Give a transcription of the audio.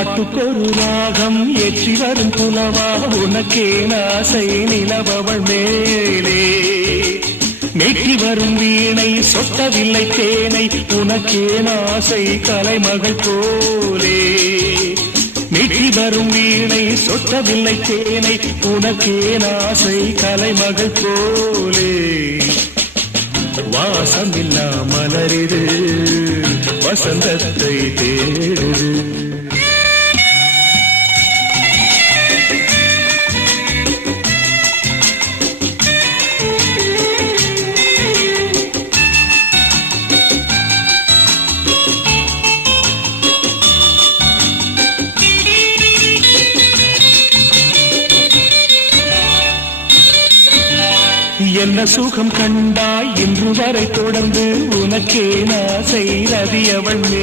பாட்டுக்கொரு ராகம் ஏற்றி வரும் புலவா உனக்கே ஆசை நிலவவள் மேலே மேட்டி வரும் வீணை சொட்டவில்லை தேனை உனக்கே ஆசை கலைமகள் போலே மேட்டி வரும் வீணை சொட்டவில்லை தேனை உனக்கே ஆசை கலைமகள் போலே வாசமில்லா மலரிது வசந்தத்தை தேடுது என்ன சுகம் கண்டாய் இன்று வரை தொடர்ந்து உனக்கே ஆசை ரதி அவள்